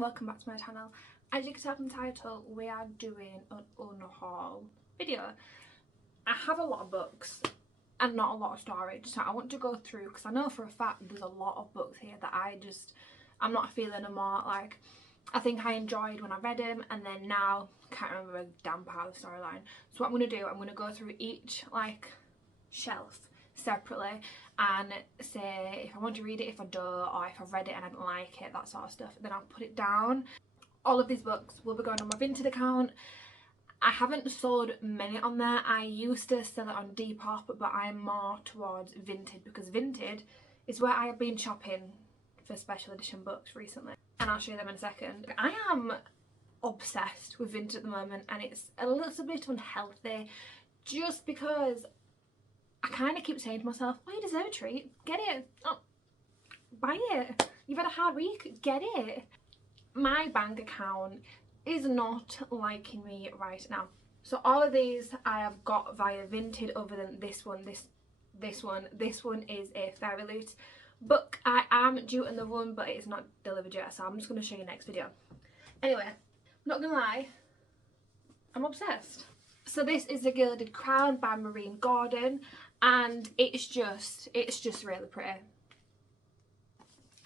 welcome back to my channel. As you can tell from the title, we are doing an UNHAUL video. I have a lot of books and not a lot of storage, so I want to go through because I know for a fact there's a lot of books here that I'm not feeling no more. Like, I think I enjoyed when I read them, and then now can't remember a damn part of the storyline. So what I'm going to do, I'm going to go through each like shelf separately and say if I want to read it, if I don't, or if I've read it and I don't like it, that sort of stuff. Then I'll put it down. All of these books will be going on my Vinted account. I haven't sold many on there. I used to sell it on Depop, but I'm more towards Vinted because Vinted is where I have been shopping for special edition books recently, and I'll show you them in a second. I am obsessed with Vinted at the moment, and it's a little bit unhealthy just because I kind of keep saying to myself, oh, you deserve a treat, get it, oh, buy it, you've had a hard week, get it. My bank account is not liking me right now. So all of these I have got via Vinted, other than this one. This one is a Fairy Loot book. I am due another one, but it's not delivered yet, so I'm just going to show you next video. Anyway, I'm not gonna lie, I'm obsessed. So this is The Gilded Crown by Marine Gordon, and it's just really pretty.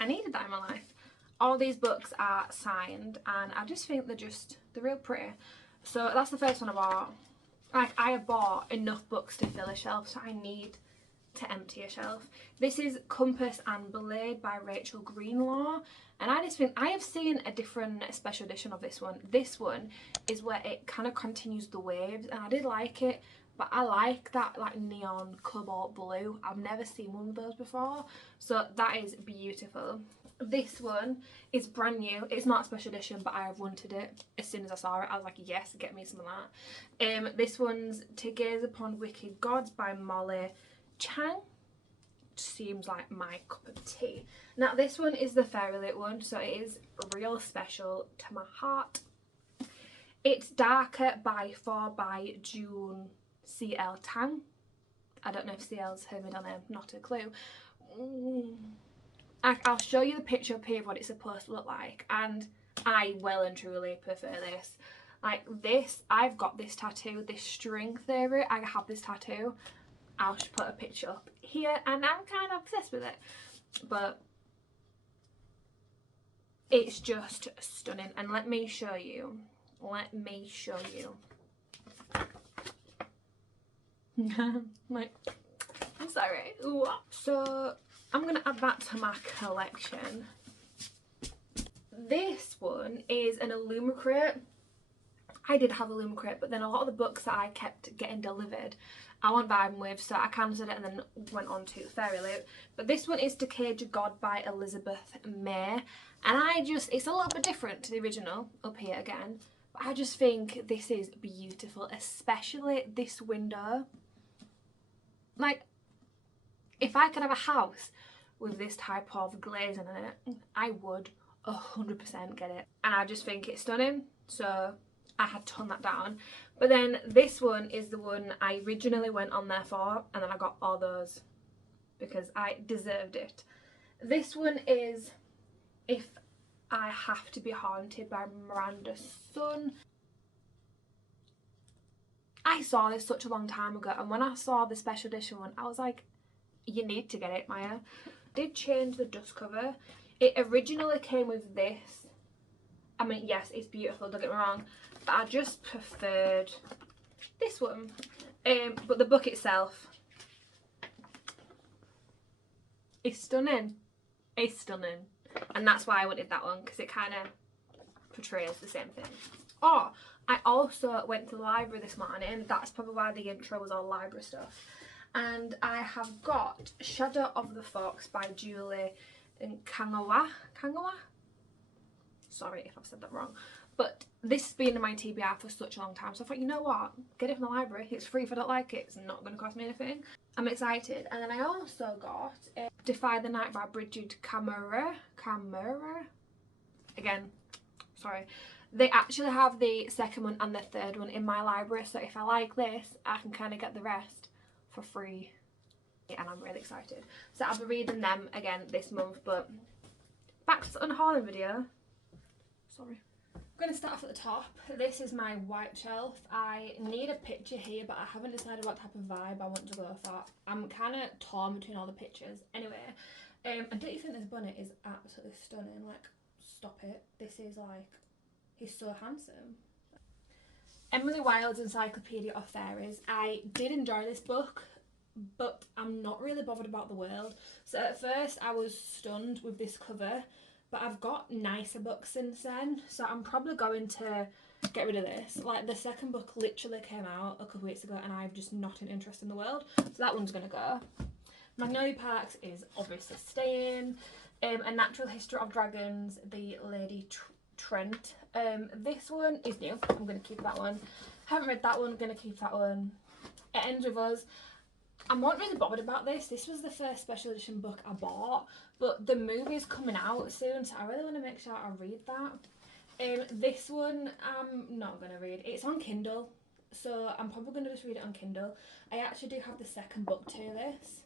I needed that in my life. All these books are signed, and I just think they're real pretty. So that's the first one I bought. Like, I have bought enough books to fill a shelf, so I need to empty a shelf. This is Compass and Belay by Rachel Greenlaw, and I just think I have seen a different special edition of this one. This one is where it kind of continues the waves, and I did like it, but I like that like neon cobalt blue. I've never seen one of those before, so that is beautiful. This one is brand new. It's not a special edition, but I have wanted it. As soon as I saw it, I was like, yes, get me some of that. This one's To Gaze Upon Wicked Gods by Molly Chang. Seems like my cup of tea. Now this one is the Fairy Lit one, so it is real special to my heart. It's Darker by 4 by June CL Tang. I don't know if CL's her middle name, not a clue. I'll show you the picture up here of what it's supposed to look like, and I well and truly prefer this. Like this, I've got this tattoo, this string theory, I have this tattoo. I'll just put a picture up here, and I'm kind of obsessed with it. But it's just stunning, and let me show you. Like, I'm sorry. Ooh. So I'm gonna add that to my collection. This one is an Illumicrate. I did have a Illumicrate, but then a lot of the books that I kept getting delivered I wasn't vibing with, so I cancelled it and then went on to Fairy Loot. But this one is To Cage a God by Elizabeth May, and it's a little bit different to the original up here again, but I just think this is beautiful, especially this window. Like, if I could have a house with this type of glazing in it, I would 100% get it. And I just think it's stunning, so I had to turn that down. But then this one is the one I originally went on there for, and then I got all those because I deserved it. This one is If I Have to Be Haunted by Miranda Sun. I saw this such a long time ago, and when I saw the special edition one, I was like, you need to get it, Maya. Did change the dust cover. It originally came with this. I mean, yes, it's beautiful, don't get me wrong, but I just preferred this one. But the book itself is stunning. It's stunning. And that's why I wanted that one, because it kind of portrays the same thing. Oh, I also went to the library this morning. That's probably why the intro was all library stuff. And I have got Shadow of the Fox by Julie Kangawa. Sorry if I've said that wrong. But this has been in my TBR for such a long time, so I thought, you know what, get it from the library. It's free if I don't like it. It's not going to cost me anything. I'm excited. And then I also got Defy the Night by Bridget Camera. Again, sorry. They actually have the second one and the third one in my library, so if I like this, I can kind of get the rest for free. And I'm really excited. So I'll be reading them again this month, but back to the unhauling video. Sorry. I'm going to start off at the top. This is my white shelf. I need a picture here, but I haven't decided what type of vibe I want to go for. I'm kind of torn between all the pictures. Anyway, and don't you think this bonnet is absolutely stunning? Like, stop it. This is like, he's so handsome. Emily Wilde's Encyclopedia of Fairies. I did enjoy this book, but I'm not really bothered about the world. So at first I was stunned with this cover, but I've got nicer books since then, so I'm probably going to get rid of this. Like, the second book literally came out a couple of weeks ago and I've just not an interest in the world, so that one's going to go. Magnolia Parks is obviously staying. A Natural History of Dragons, the Lady Trent. This one is new. I'm going to keep that one. Haven't read that one, going to keep that one. It Ends With Us. I'm not really bothered about this. This was the first special edition book I bought, but the movie's coming out soon, so I really want to make sure I read that. This one I'm not going to read. It's on Kindle, so I'm probably going to just read it on Kindle. I actually do have the second book to this,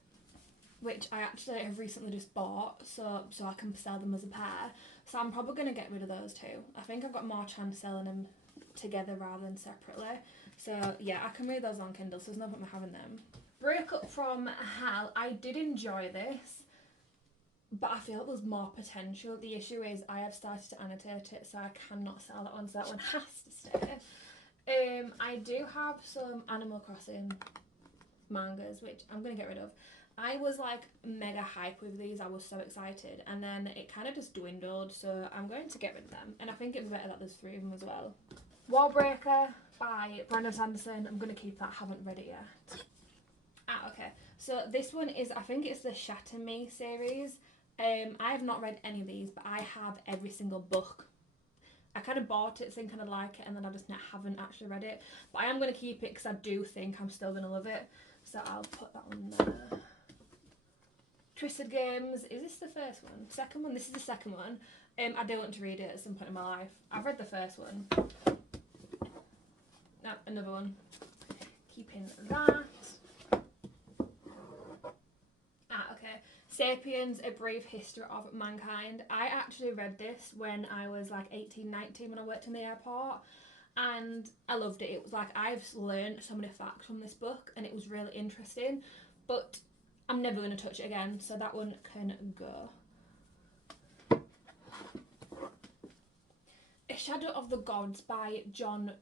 which I actually have recently just bought, so I can sell them as a pair. So I'm probably going to get rid of those two. I think I've got more chance selling them together rather than separately. So yeah, I can read those on Kindle, so there's no point in having them. Break Up From Hell. I did enjoy this, but I feel there's more potential. The issue is I have started to annotate it, so I cannot sell that one, so that one has to stay. I do have some Animal Crossing mangas, which I'm going to get rid of. I was like mega hype with these. I was so excited, and then it kind of just dwindled, so I'm going to get rid of them. And I think it's better that there's 3 of them as well. Warbreaker by Brandon Sanderson. I'm going to keep that. Haven't read it yet. Okay. So this one is, I think it's the Shatter Me series. I have not read any of these, but I have every single book. I kind of bought it thinking I'd like it, and then I just haven't actually read it. But I am going to keep it because I do think I'm still going to love it. So I'll put that one there. Twisted Games. Is this the first one? Second one? This is the second one. I do want to read it at some point in my life. I've read the first one. No, another one. Keeping that. Okay. Sapiens, A Brief History of Mankind. I actually read this when I was like 18, 19 when I worked in the airport, and I loved it. It was like, I've learned so many facts from this book and it was really interesting, but I'm never going to touch it again, so that one can go. A Shadow of the Gods by John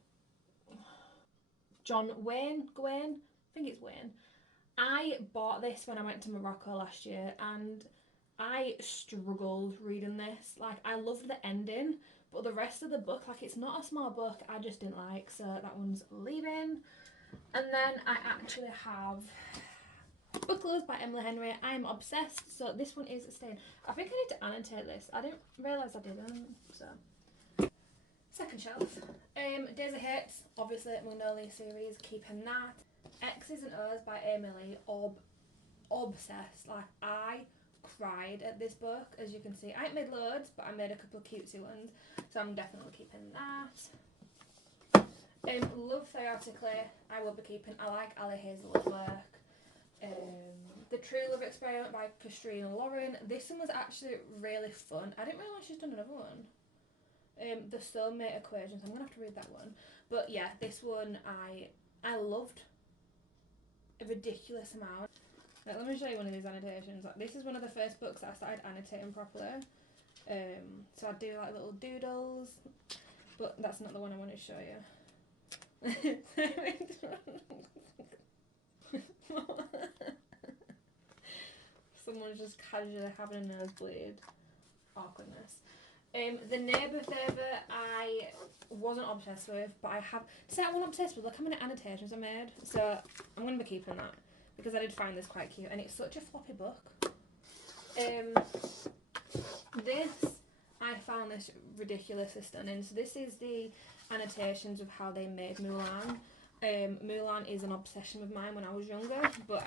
Wayne? I think it's Wayne. I bought this when I went to Morocco last year, and I struggled reading this. Like, I loved the ending, but the rest of the book, like, it's not a small book, I just didn't like, so that one's leaving. And then I actually have Bookloads by Emily Henry. I'm obsessed, so this one is staying. I think I need to annotate this. I didn't realise I didn't, so. Second shelf. Days of Hate, obviously Magnolia series, keeping that. X's and O's by Emily. Obsessed. Like, I cried at this book, as you can see. I ain't made loads, but I made a couple of cutesy ones, so I'm definitely keeping that. Love Theoretically, I will be keeping. I like Ali Hazelwood's work. The True Love Experiment by Katrina Lauren. This one was actually really fun. I didn't realise she's done another one. The Soulmate Equations. I'm gonna have to read that one. But yeah, this one I loved a ridiculous amount. Like, let me show you one of these annotations. Like, this is one of the first books that I started annotating properly. So I do like little doodles, but that's not the one I want to show you. Someone's just casually having a nosebleed. Awkwardness. The Neighbour Favour I wasn't obsessed with, but I have... See, I wasn't obsessed with, look how many annotations I made. So I'm going to be keeping that, because I did find this quite cute, and it's such a floppy book. This, I found this ridiculously stunning. So this is the annotations of how they made Mulan. Mulan is an obsession of mine when I was younger, but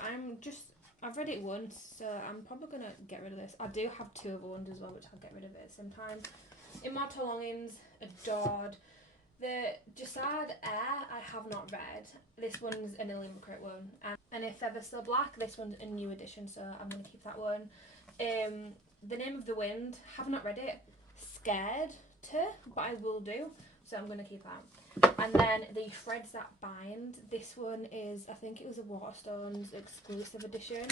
I've read it once, so I'm probably going to get rid of this. I do have 2 other ones as well, which I'll get rid of at the same time. Immortal Longings, adored. The Jasad Air, I have not read. This one's an Illimicrate one. And If Ever So Black, this one's a new edition, so I'm going to keep that one. The Name of the Wind, have not read it. Scared, to, but I will do, so I'm going to keep that. And then the Threads That Bind, this one is, I think it was a Waterstones exclusive edition.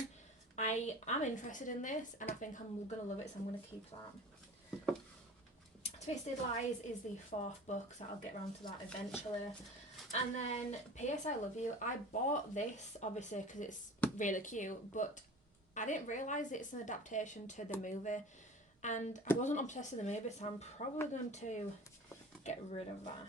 I am interested in this and I think I'm going to love it, so I'm going to keep that. Twisted Lies is the 4th book, so I'll get around to that eventually. And then P.S. I Love You, I bought this obviously because it's really cute, but I didn't realise it's an adaptation to the movie, and I wasn't obsessed with the movie, so I'm probably going to get rid of that.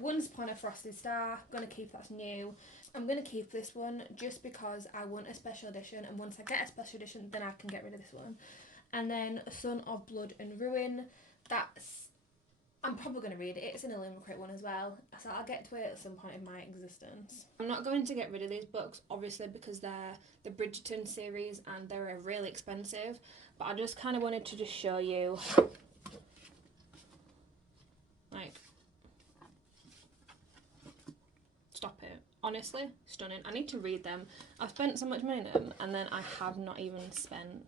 Once Upon a Frosted Star, going to keep, that's new. I'm going to keep this one just because I want a special edition, and once I get a special edition then I can get rid of this one. And then Son of Blood and Ruin, that's, I'm probably going to read it. It's an Illuminate one as well, so I'll get to it at some point in my existence. I'm not going to get rid of these books, obviously, because they're the Bridgerton series and they're really expensive, but I just kind of wanted to just show you, like, stop it. Honestly, stunning. I need to read them. I've spent so much money on them and then I have not even spent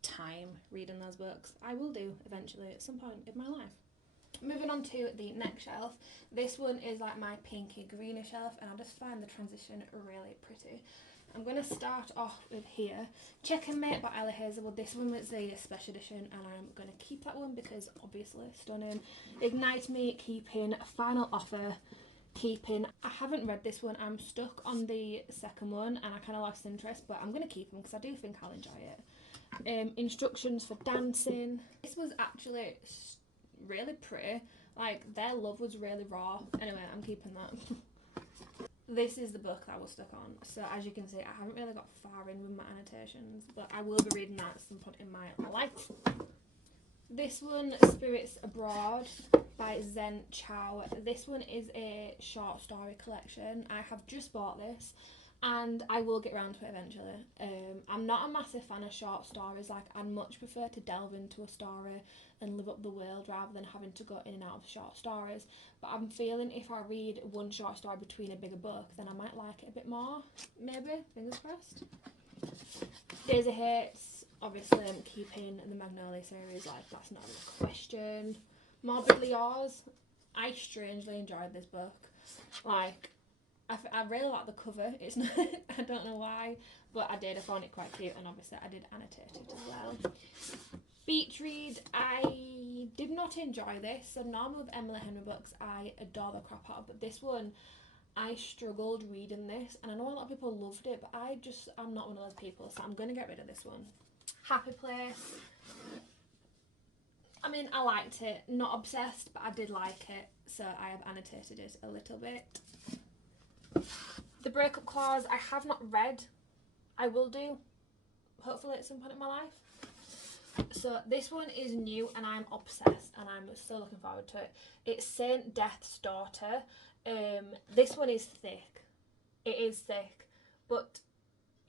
time reading those books. I will do eventually at some point in my life. Moving on to the next shelf. This one is like my pinky greenish shelf and I just find the transition really pretty. I'm going to start off with here. Chicken Mate by Ella Hazelwood. This one was the special edition and I'm going to keep that one because obviously stunning. Ignite Me, keeping. Final Offer, keeping. I haven't read this one. I'm stuck on the second one and I kind of lost interest, but I'm going to keep them because I do think I'll enjoy it. Instructions for Dancing. This was actually really pretty. Like, their love was really raw. Anyway, I'm keeping that. This is the book that I was stuck on. So as you can see, I haven't really got far in with my annotations, but I will be reading that at some point in my life. This one, Spirits Abroad by Zen Chow. This one is a short story collection. I have just bought this and I will get around to it eventually. I'm not a massive fan of short stories. Like, I'd much prefer to delve into a story and live up the world rather than having to go in and out of short stories. But I'm feeling if I read one short story between a bigger book, then I might like it a bit more. Maybe, fingers crossed. Daisy Hates, obviously I'm keeping the Magnolia series, like, that's not a question. Morbidly Yours, I strangely enjoyed this book. Like, I really like the cover. It's not, I don't know why, but I did. I found it quite cute, and obviously I did annotate it as well. Beach Read, I did not enjoy this. So normally with Emily Henry books, I adore the crap out of, but this one, I struggled reading this, and I know a lot of people loved it, but I'm not one of those people, so I'm going to get rid of this one. Happy Place. I mean, I liked it. Not obsessed, but I did like it, so I have annotated it a little bit. The Breakup Clause, I have not read. I will do, hopefully at some point in my life. So this one is new and I'm obsessed and I'm so looking forward to it. It's Saint Death's Daughter. This one is thick. It is thick, but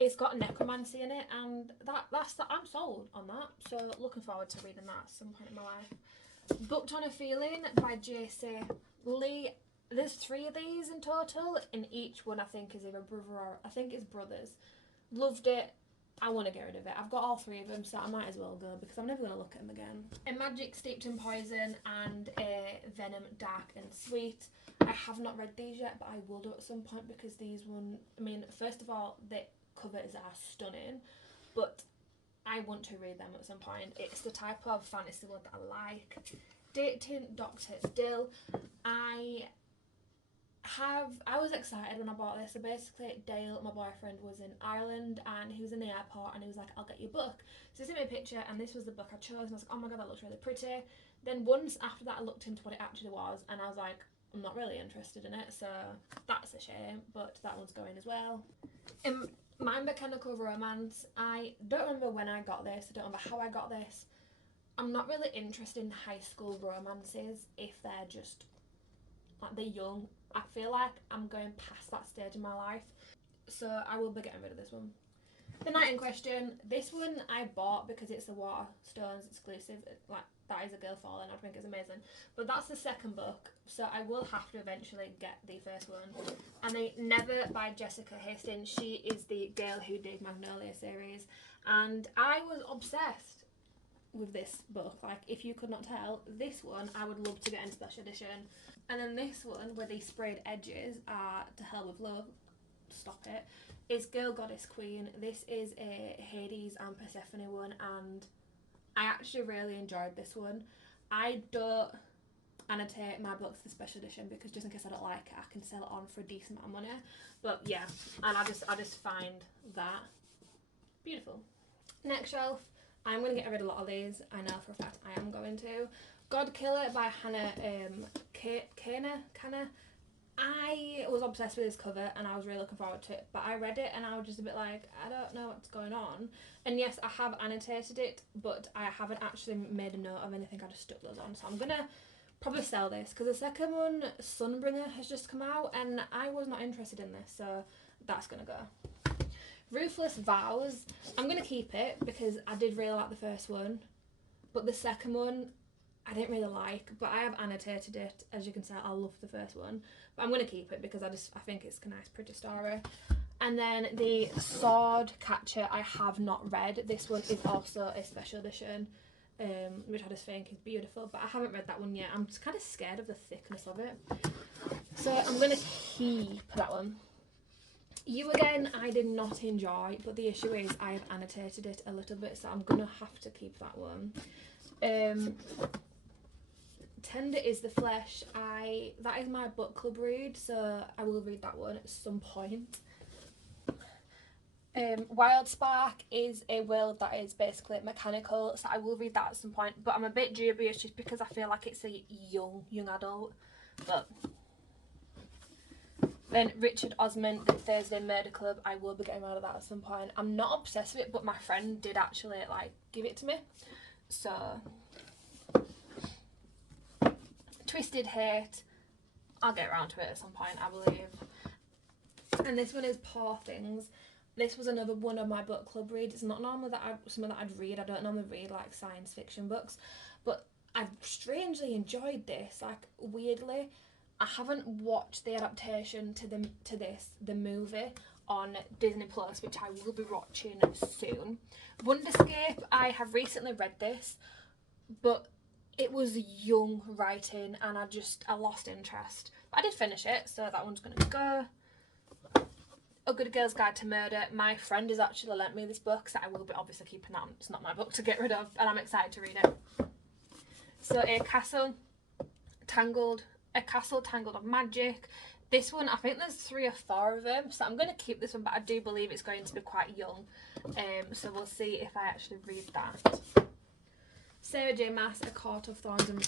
it's got necromancy in it, and I'm sold on that. So looking forward to reading that at some point in my life. Booked on a Feeling by J.C. Lee. There's 3 of these in total, and each one I think is either brother or I think it's brothers. Loved it. I want to get rid of it. I've got all 3 of them, so I might as well go because I'm never going to look at them again. A Magic Steeped in Poison and a Venom Dark and Sweet. I have not read these yet, but I will do at some point because these one, I mean, first of all, the covers are stunning, but I want to read them at some point. It's the type of fantasy one that I like. Dating Dr. Dill. I was excited when I bought this. So basically Dale, my boyfriend, was in Ireland and he was in the airport and he was like, I'll get you a book. So he sent me a picture and this was the book I chose and I was like, oh my god, that looks really pretty. Then once after that I looked into what it actually was and I was like, I'm not really interested in it, so that's a shame, but that one's going as well. In My Mechanical Romance, I don't remember when I got this, I don't remember how I got this. I'm not really interested in high school romances if they're just like they're young. I feel like I'm going past that stage in my life, so I will be getting rid of this one. The Night in Question, this one I bought because it's a Waterstones exclusive. Like, that is a girl falling, I think it's amazing. But that's the second book, so I will have to eventually get the first one. And the Never by Jessica Hastings, she is the girl who did Magnolia series, and I was obsessed. with this book. Like, if you could not tell, this one I would love to get in special edition. And then this one, where the sprayed edges are To Hell With Love, stop it, is Girl Goddess Queen. This is a Hades and Persephone one, and I actually really enjoyed this one. I don't annotate my books for special edition because just in case I don't like it, I can sell it on for a decent amount of money. But yeah, and I just find that beautiful. Next shelf, I'm going to get rid of a lot of these. I know for a fact I am going to. God Killer by Hannah Kana. I was obsessed with this cover and I was really looking forward to it, but I read it and I was just a bit like, I don't know what's going on. And yes, I have annotated it, but I haven't actually made a note of anything. I just stuck those on. So I'm going to probably sell this because the second one, Sunbringer, has just come out and I was not interested in this, so that's going to go. Ruthless Vows, I'm going to keep it because I did really like the first one, but the second one I didn't really like, but I have annotated it. As you can tell, I love the first one, but I'm going to keep it because I think it's a nice pretty story. And then the Sword Catcher I have not read. This one is also a special edition, which I just think is beautiful, but I haven't read that one yet. I'm just kind of scared of the thickness of it, so I'm going to keep that one. You Again, I did not enjoy, but the issue is I have annotated it a little bit, so I'm going to have to keep that one. Tender Is the Flesh, that is my book club read, so I will read that one at some point. Wild Spark is a world that is basically mechanical, so I will read that at some point, but I'm a bit dubious just because I feel like it's a young adult. But then Richard Osman, The Thursday Murder Club, I will be getting out of that at some point. I'm not obsessed with it, but my friend did actually like give it to me, so. Twisted Hate, I'll get around to it at some point, I believe. And this one is Poor Things. This was another one of my book club reads. It's not normally something that I'd read. I don't normally read like science fiction books, but I've strangely enjoyed this. Like, weirdly, I haven't watched the adaptation to the movie on Disney Plus, which I will be watching soon. Wonderscape, I have recently read this, but it was young writing and I lost interest. But I did finish it, so that one's going to go. A Good Girl's Guide to Murder. My friend has actually lent me this book, so I will be obviously keeping that. It's not my book to get rid of, and I'm excited to read it. So A Castle Tangled of Magic. This one, I think there's 3 or 4 of them, so I'm going to keep this one, but I do believe it's going to be quite young. So we'll see if I actually read that. Sarah J Maas, A Court of Thorns and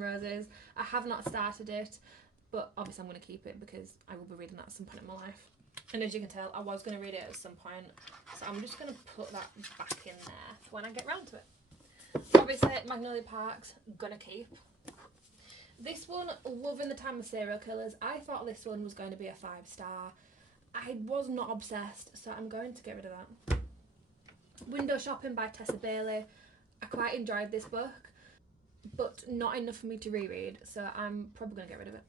Roses. I have not started it, but obviously I'm going to keep it because I will be reading that at some point in my life. And as you can tell, I was going to read it at some point, so I'm just going to put that back in there when I get round to it. Obviously, Magnolia Parks, gonna keep. This one, Loving the Time of Serial Killers. I thought this one was going to be a 5-star. I was not obsessed, so I'm going to get rid of that. Window Shopping by Tessa Bailey. I quite enjoyed this book, but not enough for me to reread, so I'm probably going to get rid of it.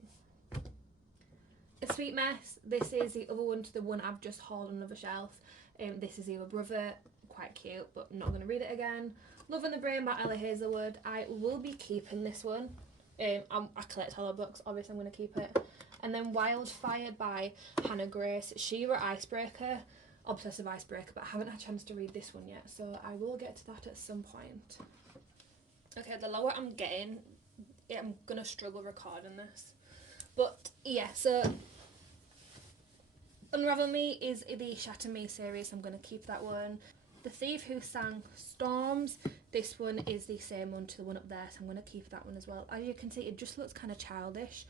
A Sweet Mess. This is the other one to the one I've just hauled on another shelf. This is Either Brother. Quite cute, but not going to read it again. Love in the Brain by Ellie Hazelwood. I will be keeping this one. I collect horror books, obviously I'm going to keep it. And then Wildfire by Hannah Grace. She-Ra Icebreaker. Obsessive Icebreaker, but I haven't had a chance to read this one yet, so I will get to that at some point. Okay, the lower I'm getting, I'm going to struggle recording this. But yeah, so Unravel Me is the Shatter Me series, I'm going to keep that one. The Thief Who Sang Storms, this one is the same one to the one up there, so I'm going to keep that one as well. As you can see, it just looks kind of childish,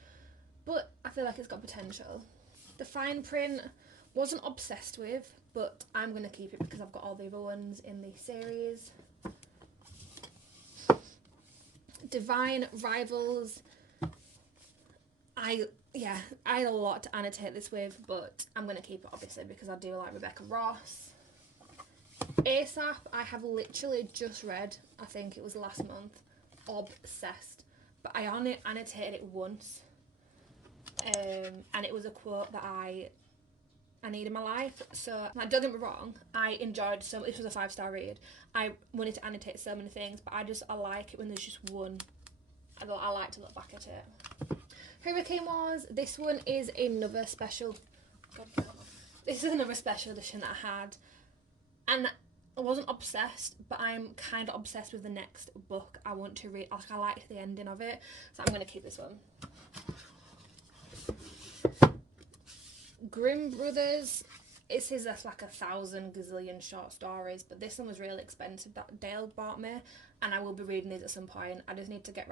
but I feel like it's got potential. The Fine Print, wasn't obsessed with, but I'm going to keep it because I've got all the other ones in the series. Divine Rivals, I had a lot to annotate this with, but I'm going to keep it obviously because I do like Rebecca Ross. ASAP, I have literally just read, I think it was last month, obsessed, but I only annotated it once, and it was a quote that I I need in my life. So, like, don't get me wrong, I enjoyed so this was a 5-star read. I wanted to annotate so many things, but I like it when there's just one. I like to look back at it. Hurricane Wars. This one is another special. This is another special edition that I had, and I wasn't obsessed, but I'm kind of obsessed with the next book I want to read. Like, I liked the ending of it, so I'm gonna keep this one. Grimm Brothers. This is like 1,000 gazillion short stories, but this one was really expensive that Dale bought me, and I will be reading these at some point. I just need to get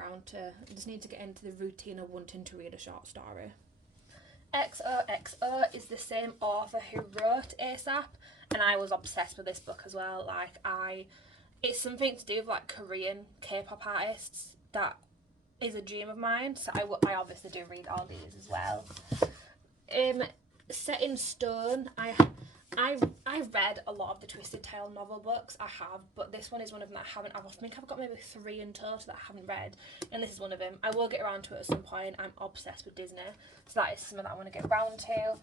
into the routine of wanting to read a short story. XOXO is the same author who wrote ASAP, and I was obsessed with this book as well. Like, it's something to do with like Korean K-pop artists that is a dream of mine, so I obviously do read all these as well. Set in Stone. I've read a lot of the Twisted Tale novel books. I have, but this one is one of them that I haven't. I think I've got maybe 3 in total that I haven't read, and this is one of them. I will get around to it at some point. I'm obsessed with Disney, so that is something that I want to get around to.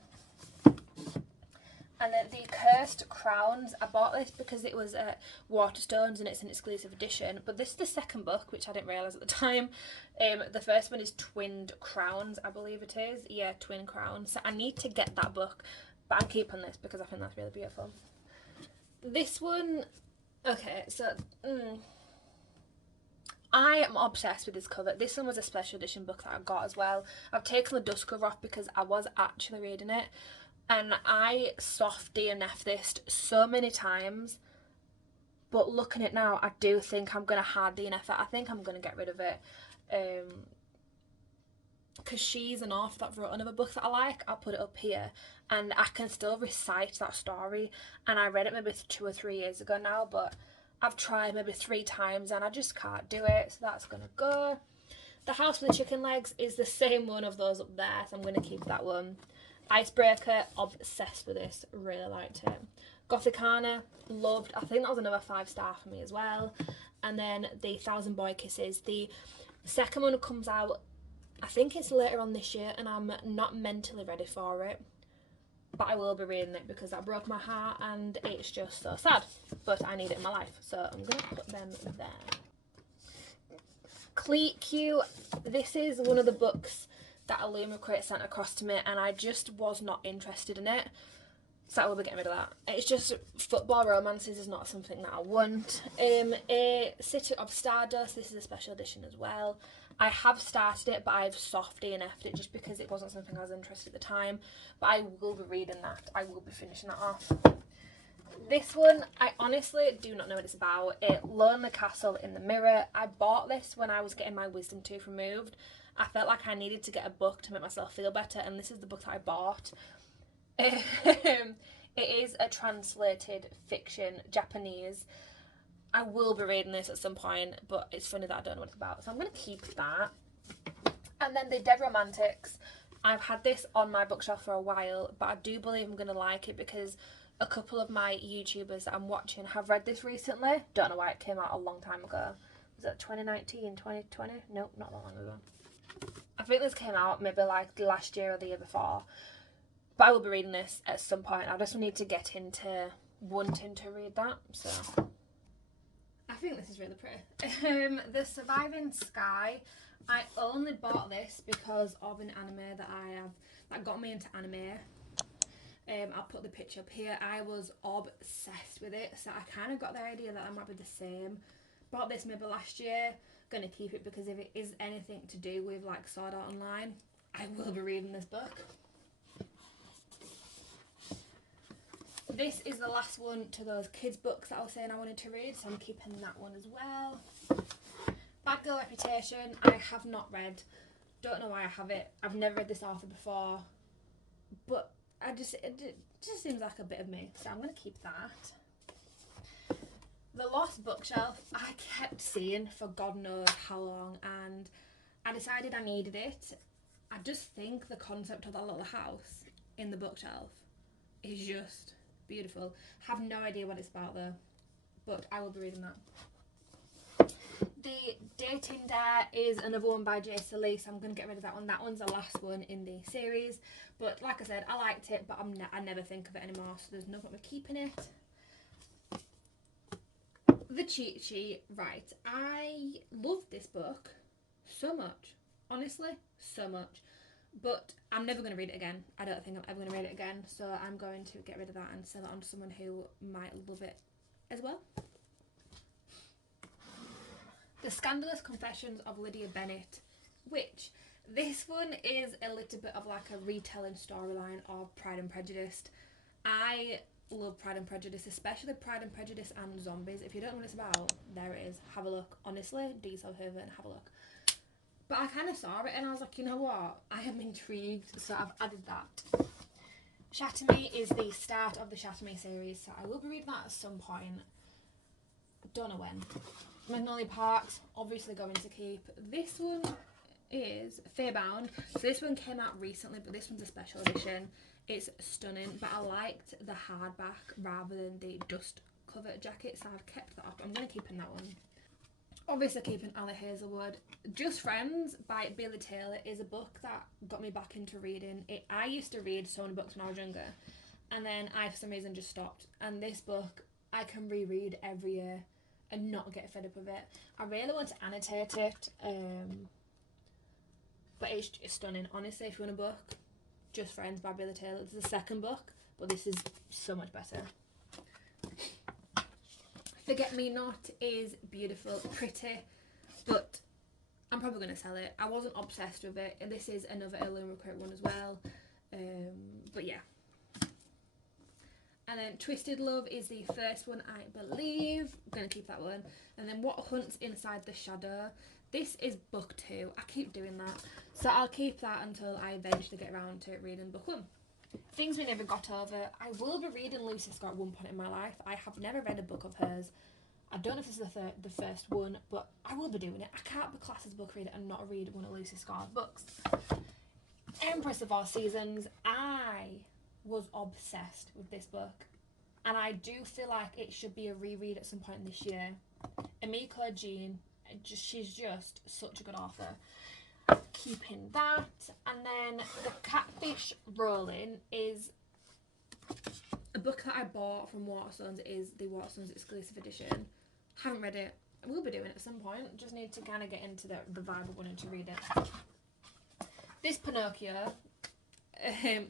And then the Cursed Crowns. I bought this because it was at Waterstones and it's an exclusive edition. But this is the second book, which I didn't realise at the time. The first one is Twinned Crowns, I believe it is. Yeah, Twin Crowns. So I need to get that book. But I'm keeping this because I think that's really beautiful. This one... Okay, so... I am obsessed with this cover. This one was a special edition book that I got as well. I've taken the dust cover off because I was actually reading it. And I soft DNF'd this so many times, but looking at it now, I do think I'm going to hard DNF it. I think I'm going to get rid of it. Because she's an author that wrote another book that I like. I'll put it up here. And I can still recite that story. And I read it maybe 2 or 3 years ago now, but I've tried maybe 3 times and I just can't do it. So that's going to go. The House with the Chicken Legs is the same one of those up there, so I'm going to keep that one. Icebreaker, obsessed with this, really liked it. Gothicana, loved. I think that was another 5-star for me as well. And then the 1,000 Boy Kisses. The second one comes out, I think it's later on this year, and I'm not mentally ready for it. But I will be reading it because that broke my heart and it's just so sad. But I need it in my life, so I'm going to put them there. Cleat Q, this is one of the books that Illuma Crate sent across to me, and I just was not interested in it, so I will be getting rid of that. It's just football romances is not something that I want. A City of Stardust, this is a special edition as well. I have started it, but I've soft DNF'd it just because it wasn't something I was interested at the time, but I will be reading that. I will be finishing that off. This one, I honestly do not know what it's about. Lonely Castle in the Mirror. I bought this when I was getting my wisdom tooth removed. I felt like I needed to get a book to make myself feel better, and this is the book that I bought. It is a translated fiction, Japanese. I will be reading this at some point, but it's funny that I don't know what it's about, so I'm going to keep that. And then the Dead Romantics. I've had this on my bookshelf for a while, but I do believe I'm going to like it because a couple of my YouTubers that I'm watching have read this recently. Don't know why it came out a long time ago. Was it 2019, 2020? Nope, not that long ago. I think this came out maybe like last year or the year before, but I will be reading this at some point. I just need to get into wanting to read that, so I think this is really pretty. The Surviving Sky, I only bought this because of an anime that got me into anime. I'll put the picture up here. I was obsessed with it, so I kind of got the idea that I might be the same. Bought this maybe last year. Gonna keep it because if it is anything to do with like Sword Art Online, I will be reading this book. This is the last one to those kids books that I was saying I wanted to read, so I'm keeping that one as well. Bad Girl Reputation, I have not read. Don't know why I have it. I've never read this author before, but it just seems like a bit of me, so I'm gonna keep that. The Lost Bookshelf, I kept seeing for God knows how long, and I decided I needed it. I just think the concept of that little house in the bookshelf is just beautiful. Have no idea what it's about though, but I will be reading that. The Dating Dare is another one by J. Solis. I'm going to get rid of that one. That one's the last one in the series. But like I said, I liked it, but I never think of it anymore, so there's no point in keeping it. The Cheat Sheet. Right. I love this book so much. Honestly, so much. But I'm never going to read it again. I don't think I'm ever going to read it again. So I'm going to get rid of that and sell it on to someone who might love it as well. The Scandalous Confessions of Lydia Bennet, which this one is a little bit of like a retelling storyline of Pride and Prejudice. I love Pride and Prejudice, especially Pride and Prejudice and Zombies. If you don't know what it's about, there it is. Have a look. Honestly, do yourself a favour and have a look. But I kind of saw it and I was like, you know what? I am intrigued, so I've added that. Shatter is the start of the Shatter series, so I will be reading that at some point. Don't know when. Magnolia Parks, obviously going to keep. This one is Fearbound. So this one came out recently, but this one's a special edition. It's stunning, but I liked the hardback rather than the dust cover jacket, so I've kept that up. I'm going to keep in that one. Obviously keeping Ali Hazelwood. Just Friends by Billy Taylor is a book that got me back into reading. I used to read so many books when I was younger, and then I for some reason just stopped. And this book I can reread every year and not get fed up with it. I really want to annotate it, but it's stunning. Honestly, if you want a book, Just Friends by Billy Taylor. It's the second book, but this is so much better. Forget Me Not is beautiful, pretty, but I'm probably going to sell it. I wasn't obsessed with it, and this is another Heirloom Recruit one as well. But yeah. And then Twisted Love is the first one, I believe. I'm going to keep that one. And then What Hunts Inside the Shadow. This is book 2. I keep doing that. So I'll keep that until I eventually get around to reading book 1. Things We Never Got Over. I will be reading Lucy Scott at one point in my life. I have never read a book of hers. I don't know if this is the first one, but I will be doing it. I can't be classed as a book reader and not read one of Lucy Scott's books. Empress of All Seasons. I was obsessed with this book, and I do feel like it should be a reread at some point this year. Emiko Jean, she's just such a good author. Keeping that. And then The Catfish Rolling is a book that I bought from Waterstones. It is the Waterstones exclusive edition. Haven't read it. I will be doing it at some point. Just need to kind of get into the vibe of wanting to read it. This Pinocchio,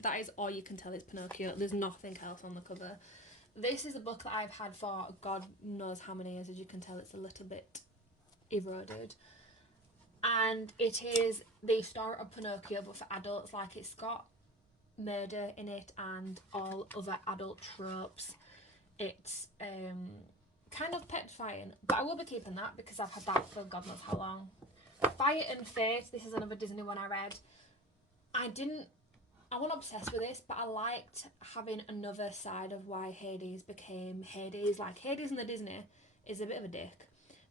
that is all you can tell is Pinocchio. There's nothing else on the cover. This is a book that I've had for God knows how many years. As you can tell, it's a little bit eroded. And it is the story of Pinocchio, but for adults. Like, it's got murder in it and all other adult tropes. It's kind of petrifying, but I will be keeping that because I've had that for God knows how long. Fire and Fate. This is another Disney one I read. I wasn't obsessed with this, but I liked having another side of why Hades became Hades. Like, Hades in the Disney is a bit of a dick,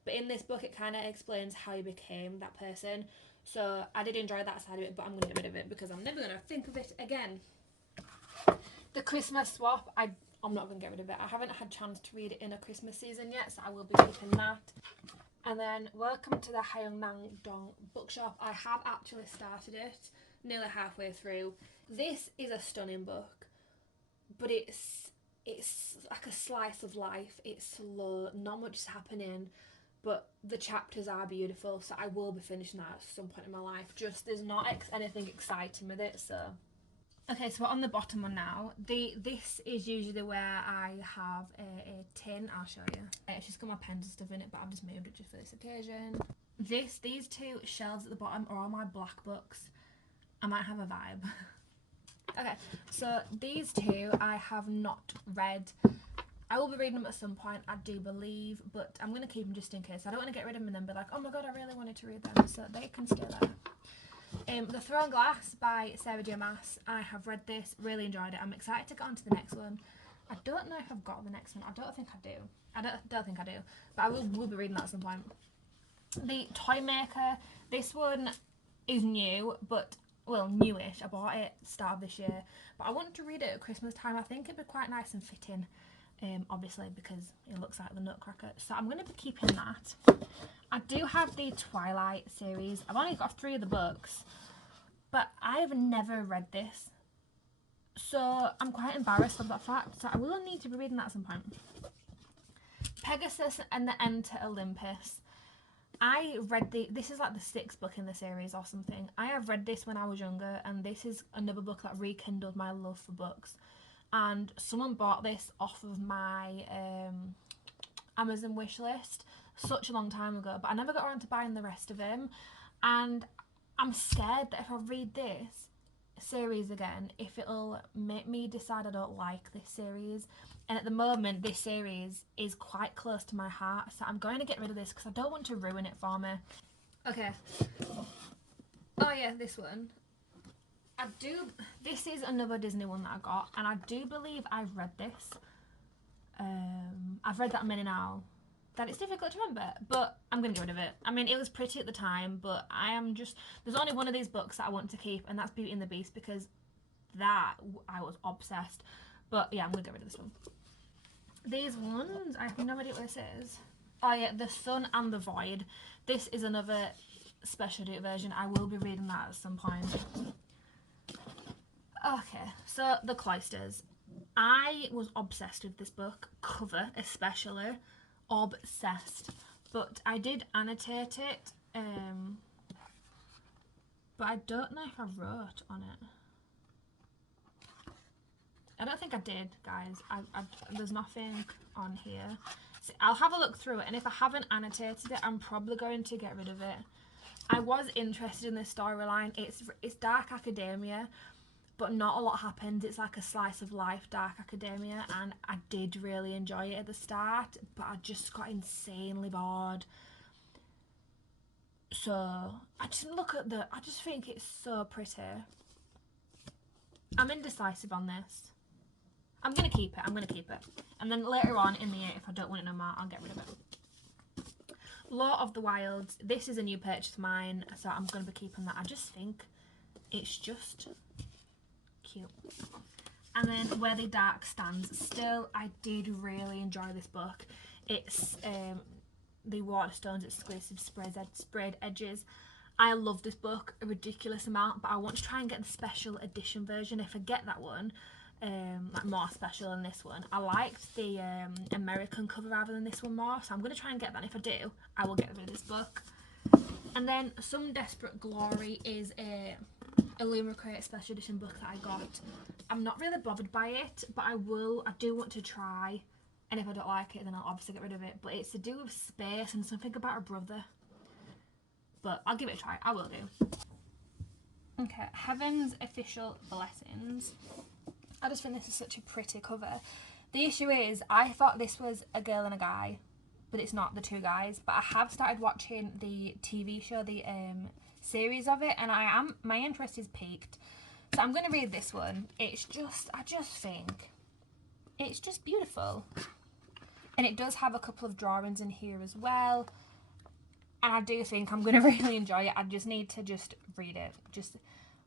but in this book it kind of explains how he became that person. So I did enjoy that side of it, but I'm going to get rid of it because I'm never going to think of it again. The Christmas Swap. I'm not going to get rid of it. I haven't had a chance to read it in a Christmas season yet, so I will be keeping that. And then Welcome to the Haeungnam Dong Bookshop. I have actually started it, nearly halfway through. This is a stunning book, but it's like a slice of life. It's slow, not much is happening, but the chapters are beautiful, so I will be finishing that at some point in my life. Just there's not anything exciting with it, so. Okay, so we're on the bottom one now. This is usually where I have a tin. I'll show you. It's just got my pens and stuff in it, but I've just moved it just for this occasion. These two shelves at the bottom are all my black books. I might have a vibe. Okay, so these two I have not read. I will be reading them at some point, I do believe, but I'm going to keep them just in case. I don't want to get rid of them and then be like, oh my god, I really wanted to read them, so they can stay there. The Thrown Glass by Sarah J. Maas. I have read this, really enjoyed it. I'm excited to get on to the next one. I don't know if I've got the next one. I don't think I do. I don't think I do, but I will be reading that at some point. The Toy Maker. This one is new, but well, newish. I bought it start of this year, but I want to read it at Christmas time. I think it'd be quite nice and fitting, obviously because it looks like the Nutcracker. So I'm going to be keeping that. I do have the Twilight series. I've only got 3 of the books, but I've never read this. So I'm quite embarrassed of that fact. So I will need to be reading that at some point. Pegasus and the End to Olympus. I read this is like the 6th book in the series or something. I have read this when I was younger, and this is another book that rekindled my love for books. And someone bought this off of my Amazon wish list such a long time ago, but I never got around to buying the rest of them. And I'm scared that if I read this series again, if it'll make me decide I don't like this series. And at the moment, this series is quite close to my heart, so I'm going to get rid of this because I don't want to ruin it for me. Okay. Oh yeah, this one. This is another Disney one that I got, and I do believe I've read this. I've read that many now that it's difficult to remember, but I'm going to get rid of it. I mean, it was pretty at the time, but there's only one of these books that I want to keep, and that's Beauty and the Beast, because that, I was obsessed. But yeah, I'm going to get rid of this one. These ones, I have no idea what this is. Oh yeah, The Sun and the Void. This is another special edition version. I will be reading that at some point. Okay, so The Cloisters. I was obsessed with this book, cover especially. Obsessed. But I did annotate it, but I don't know if I wrote on it. I don't think I did, guys. There's nothing on here. So I'll have a look through it, and if I haven't annotated it, I'm probably going to get rid of it. I was interested in this storyline. It's dark academia, but not a lot happens. It's like a slice of life dark academia, and I did really enjoy it at the start, but I just got insanely bored. So I just think it's so pretty. I'm indecisive on this. I'm going to keep it. And then later on in the year, if I don't want it no more, I'll get rid of it. Law of the Wilds. This is a new purchase of mine, so I'm going to be keeping that. I just think it's just cute. And then Where the Dark Stands Still. I did really enjoy this book. It's the Waterstones exclusive sprayed edges. I love this book a ridiculous amount, but I want to try and get the special edition version. If I get that one, like more special than this one. I liked the American cover rather than this one more, so I'm going to try and get that. And if I do, I will get rid of this book. And then Some Desperate Glory is a Illumicrate special edition book that I got. I'm not really bothered by it, but I do want to try, and if I don't like it, then I'll obviously get rid of it. But it's to do with space and something about a brother, but I'll give it a try. I will do. Okay, Heaven's Official Blessings. I just think this is such a pretty cover. The issue is, I thought this was a girl and a guy, but it's not, the 2 guys. But I have started watching the TV show, the series of it, and my interest is piqued. So I'm going to read this one. I just think it's just beautiful. And it does have a couple of drawings in here as well. And I do think I'm going to really enjoy it. I just need to just read it. Just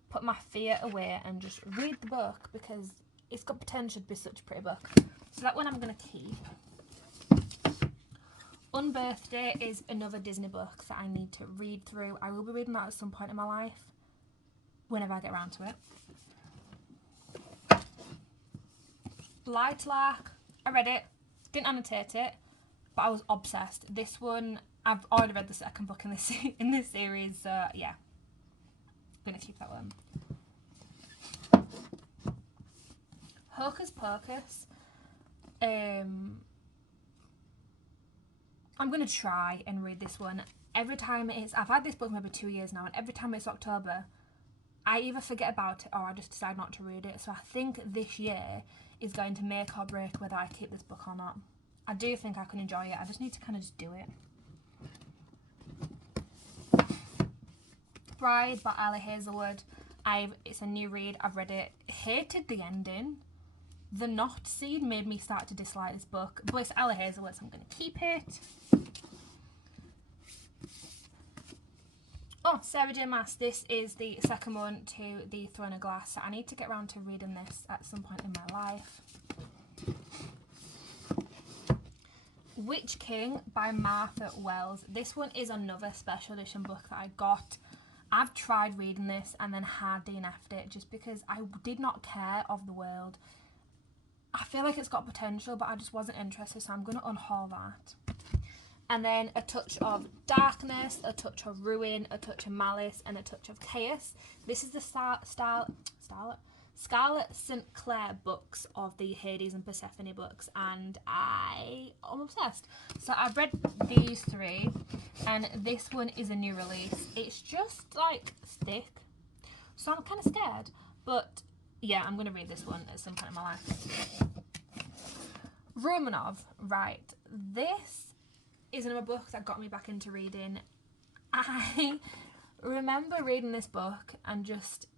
put my fear away and just read the book, because it's got potential to be such a pretty book. So that one I'm going to keep. Unbirthday is another Disney book that I need to read through. I will be reading that at some point in my life, whenever I get around to it. Light Lark, I read it, didn't annotate it, but I was obsessed. This one, I've already read the 2nd book in this series, so yeah, I'm going to keep that one. Hocus Pocus. I'm going to try and read this one. Every time I've had this book maybe 2 years now, and every time it's October, I either forget about it or I just decide not to read it. So I think this year is going to make or break whether I keep this book or not. I do think I can enjoy it. I just need to kind of just do it. Bride by Ali Hazelwood. It's a new read. I've read it. Hated the ending. The knot scene made me start to dislike this book. But it's Ali Hazelwood, so I'm going to keep it. Oh, Sarah J Maas. This is the 2nd one to the Throne of Glass. So I need to get around to reading this at some point in my life. Witch King by Martha Wells. This one is another special edition book that I got. I've tried reading this and then hard DNF'd it just because I did not care of the world. I feel like it's got potential, but I just wasn't interested, so I'm going to unhaul that. And then A Touch of Darkness, A Touch of Ruin, A Touch of Malice, and A Touch of Chaos. This is the Scarlett St. Clair books of the Hades and Persephone books, and I'm obsessed. So I've read these three, and this one is a new release. It's just like thick, so I'm kind of scared, but yeah, I'm going to read this one at some point in my life. Romanov, right, this is another book that got me back into reading. I remember reading this book and just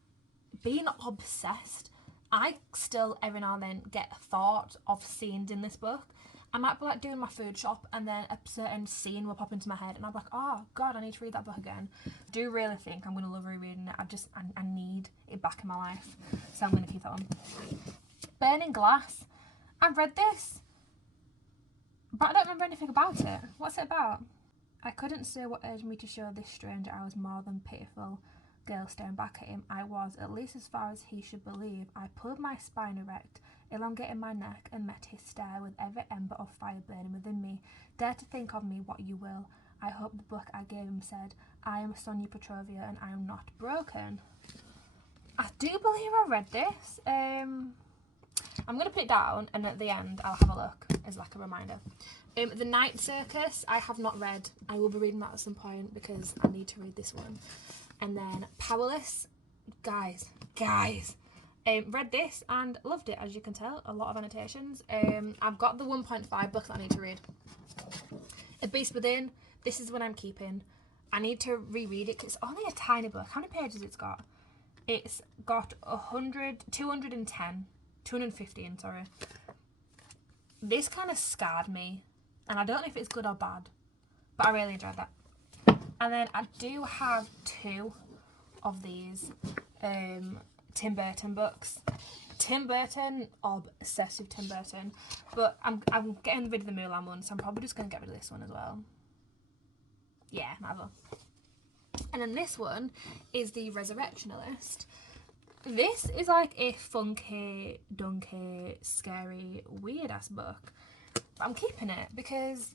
being obsessed. I still every now and then get thought of scenes in this book. I might be like doing my food shop and then a certain scene will pop into my head and I'm like, oh god, I need to read that book again. I do really think I'm going to love rereading it. I need it back in my life, so I'm going to keep that on. Burning Glass. I've read this, but I don't remember anything about it. What's it about? I couldn't say what urged me to show this stranger I was more than pitiful. Girl staring back at him, I was, at least as far as he should believe. I pulled my spine erect, elongating my neck, and met his stare with every ember of fire burning within me. Dare to think of me what you will. I hope the book I gave him said, I am Sonia Petrovia and I am not broken. I do believe I read this. I'm going to put it down and at the end I'll have a look as like a reminder. The Night Circus, I have not read. I will be reading that at some point because I need to read this one. And then Powerless, guys, read this and loved it, as you can tell, a lot of annotations. I've got the 1.5 book that I need to read. A Beast Within, this is one I'm keeping. I need to reread it because it's only a tiny book. How many pages it's got? It's got 215, sorry. This kind of scarred me, and I don't know if it's good or bad, but I really enjoyed that. And then I do have two of these Tim Burton books. Tim Burton, obsessed with Tim Burton, but I'm getting rid of the Mulan one, so I'm probably just going to get rid of this one as well. Yeah, might as well. And then this one is the Resurrectionalist. This is like a funky, dunky, scary, weird-ass book. But I'm keeping it because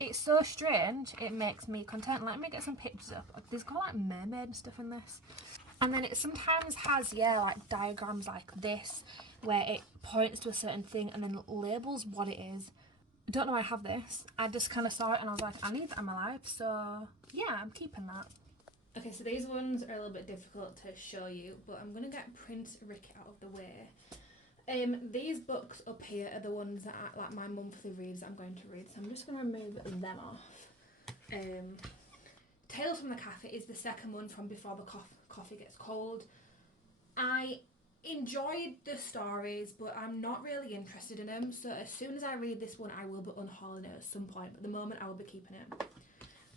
it's so strange, it makes me content. Let me get some pictures up. There's got like mermaid and stuff in this. And then it sometimes has, yeah, like diagrams like this, where it points to a certain thing and then labels what it is. I don't know why I have this. I just kind of saw it and I was like, I need that in my life. So yeah, I'm keeping that. Okay, so these ones are a little bit difficult to show you, but I'm going to get Prince Ricky out of the way. These books up here are the ones that are like my monthly reads that I'm going to read, so I'm just going to remove them off. Tales from the Cafe is the second one from Before the Coffee Gets Cold. I enjoyed the stories, but I'm not really interested in them, so as soon as I read this one I will be unhauling it at some point, but at the moment I will be keeping it.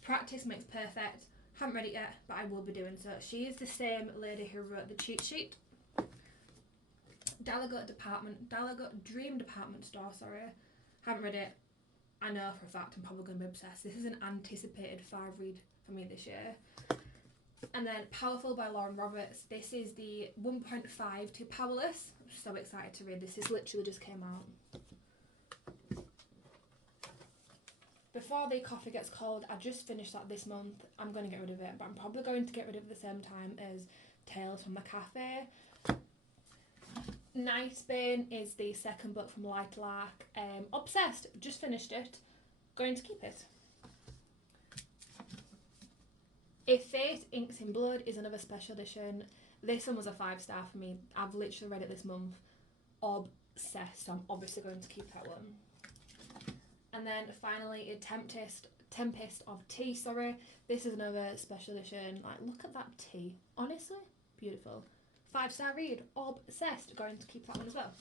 Practice Makes Perfect. Haven't read it yet, but I will be doing so. She is the same lady who wrote the cheat sheet. Delegate Dream Department Store, sorry. Haven't read it. I know for a fact I'm probably going to be obsessed. This is an anticipated 5 read for me this year. And then Powerful by Lauren Roberts. This is the 1.5 to Powerless. I'm so excited to read this. This literally just came out. Before the Coffee Gets Cold, I just finished that this month. I'm going to get rid of it, but I'm probably going to get rid of it at the same time as Tales from the Cafe. Nightbane is the second book from Light Lark. Obsessed, just finished it. Going to keep it. If Fate Inks in Blood is another special edition. This one was a 5-star for me. I've literally read it this month. Obsessed, so I'm obviously going to keep that one. And then finally, a Tempest of Tea, sorry. This is another special edition. Like, look at that tea. Honestly, beautiful. 5-star read. Obsessed. Going to keep that one as well.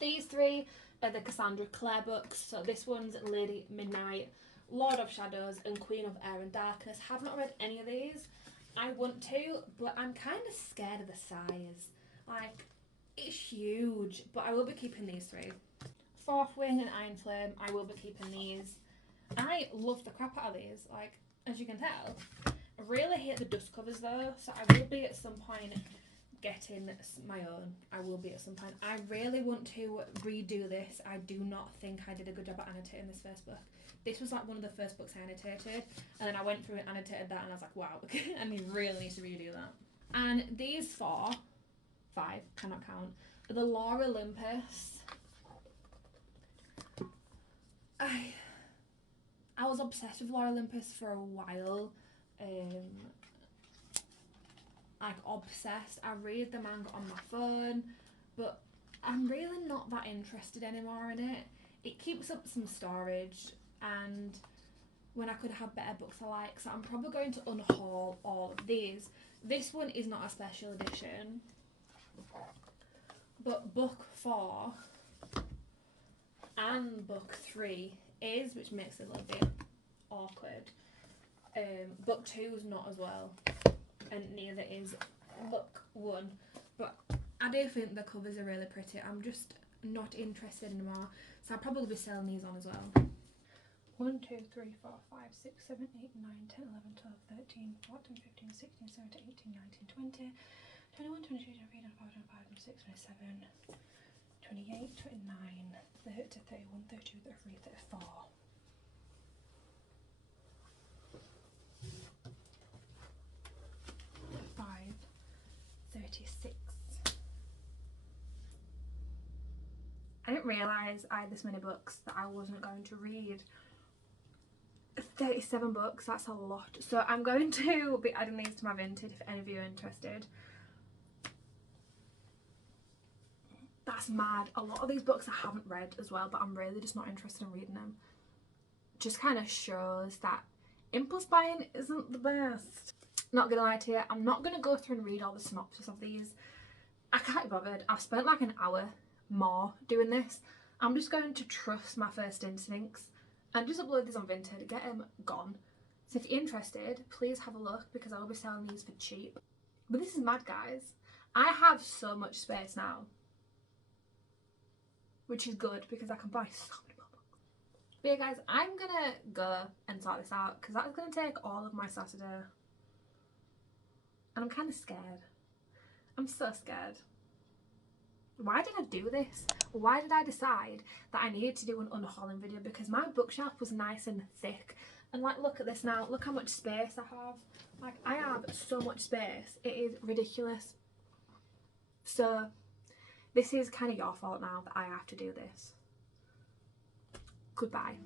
These three are the Cassandra Clare books. So this one's Lady Midnight, Lord of Shadows, and Queen of Air and Darkness. Have not read any of these. I want to, but I'm kind of scared of the size. Like, it's huge. But I will be keeping these three. Fourth Wing and Iron Flame, I will be keeping these. I love the crap out of these, like, as you can tell. I really hate the dust covers though, so I will be at some point getting my own. I will be at some point. I really want to redo this. I do not think I did a good job at annotating this first book. This was like one of the first books I annotated, and then I went through and annotated that, and I was like, wow, I really need to redo that. And these five, cannot count, are the Lore Olympus. I was obsessed with Lore Olympus for a while. Like obsessed. I read the manga on my phone, but I'm really not that interested anymore in it. It keeps up some storage, and when I could have better books I like, so I'm probably going to unhaul all of these. This one is not a special edition, but book 4 and book 3 is, which makes it a little bit awkward. Book 2 is not as well, and neither is book 1, but I do think the covers are really pretty. I'm just not interested anymore, so I'll probably be selling these on as well. 1, 2, 3, 4, 5, 6, 7, 8, 9, 10, 11, 12, 13, 14, 15, 16, 17, 18, 19, 20, 21, 22, 23, 24, 25, 26, 27, 28, 29, 30, 31, 32, 33, 34. 36. I didn't realise I had this many books that I wasn't going to read. 37 books, that's a lot. So I'm going to be adding these to my Vinted if any of you are interested. That's mad. A lot of these books I haven't read as well, but I'm really just not interested in reading them. Just kind of shows that impulse buying isn't the best. Not gonna lie to you, I'm not gonna go through and read all the synopsis of these. I can't be bothered. I've spent like an hour more doing this. I'm just going to trust my first instincts and just upload these on Vinted, get them gone. So if you're interested, please have a look, because I will be selling these for cheap. But this is mad, guys. I have so much space now, which is good because I can buy so many more books. But yeah guys, I'm gonna go and sort this out because that's gonna take all of my Saturday. And I'm kind of scared. I'm so scared. Why did I do this? Why did I decide that I needed to do an unhauling video? Because my bookshelf was nice and thick. And like, look at this now. Look how much space I have. Like, I have so much space. It is ridiculous. So, this is kind of your fault now that I have to do this. Goodbye.